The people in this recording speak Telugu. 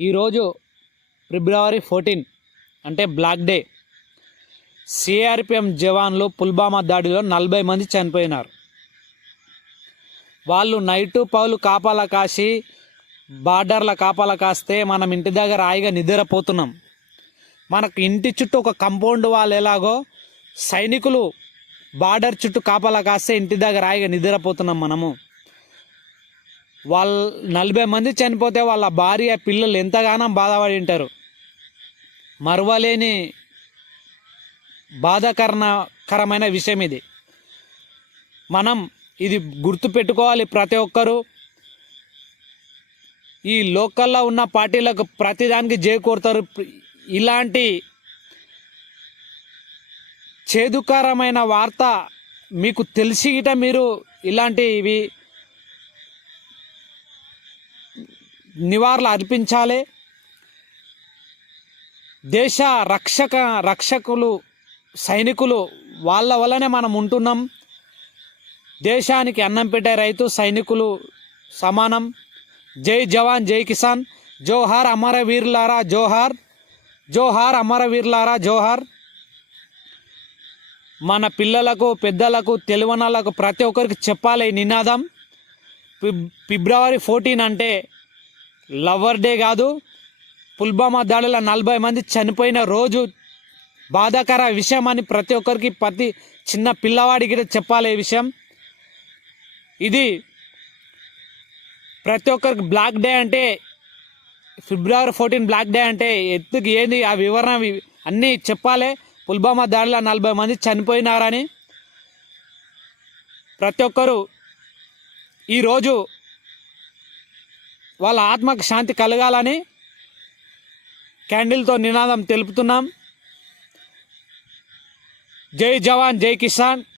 ఈరోజు ఫిబ్రవరి 14 అంటే బ్లాక్ డే. సిఆర్పిఎం జవాన్లు పుల్వామా దాడిలో 40 మంది చనిపోయినారు. వాళ్ళు నైటు పౌలు కాపాలా కాసి బార్డర్ల కాపాలా కాస్తే మనం ఇంటి దగ్గర హాయిగా నిద్రపోతున్నాం. మనకు ఇంటి చుట్టూ ఒక కంపౌండ్ వాళ్ళు ఎలాగో సైనికులు బార్డర్ చుట్టూ కాపాలా కాస్తే ఇంటి దగ్గర హాయిగా నిద్రపోతున్నాం మనము. వాళ్ళు 40 మంది చనిపోతే వాళ్ళ భార్య పిల్లలు ఎంతగానో బాధపడి ఉంటారు. మరవలేని బాధాకరమైన విషయం ఇది. మనం ఇది గుర్తుపెట్టుకోవాలి. ప్రతి ఒక్కరూ ఈ లోకల్లో ఉన్న పార్టీలకు ప్రతిదానికి జై కోరుతారు. ఇలాంటి చేదుకరమైన వార్త మీకు తెలిసి గిట మీరు ఇలాంటివి నివారణ అర్పించాలి. దేశ రక్షకులు సైనికులు వాళ్ళ వల్లనే మనం ఉంటున్నాం. దేశానికి అన్నం పెట్టే రైతు సైనికులు సమానం. జై జవాన్ జై కిసాన్. జోహార్ అమరవీరులారా జోహార్. జోహార్ అమరవీరులారా జోహార్. మన పిల్లలకు పెద్దలకు తెలివనాలకు ప్రతి ఒక్కరికి చెప్పాలి ఈ నినాదం. ఫిబ్రవరి 14 అంటే లవర్ డే కాదు, పుల్వామా దాడిలో 40 మంది చనిపోయిన రోజు. బాధాకర విషయం అని ప్రతి ఒక్కరికి ప్రతి చిన్న పిల్లవాడికి చెప్పాలి ఈ విషయం. ఇది ప్రతి ఒక్కరికి బ్లాక్ డే అంటే ఫిబ్రవరి 14 బ్లాక్ డే అంటే ఎందుకు ఏంది ఆ వివరణ అన్నీ చెప్పాలి. పుల్వామా దాడిలో 40 మంది చనిపోయినారని ప్రతి ఒక్కరూ ఈరోజు వాళ్ళ ఆత్మకు శాంతి కలగాలని క్యాండిల్తో నినాదం తెలుపుతున్నాం. జై జవాన్ జై కిసాన్.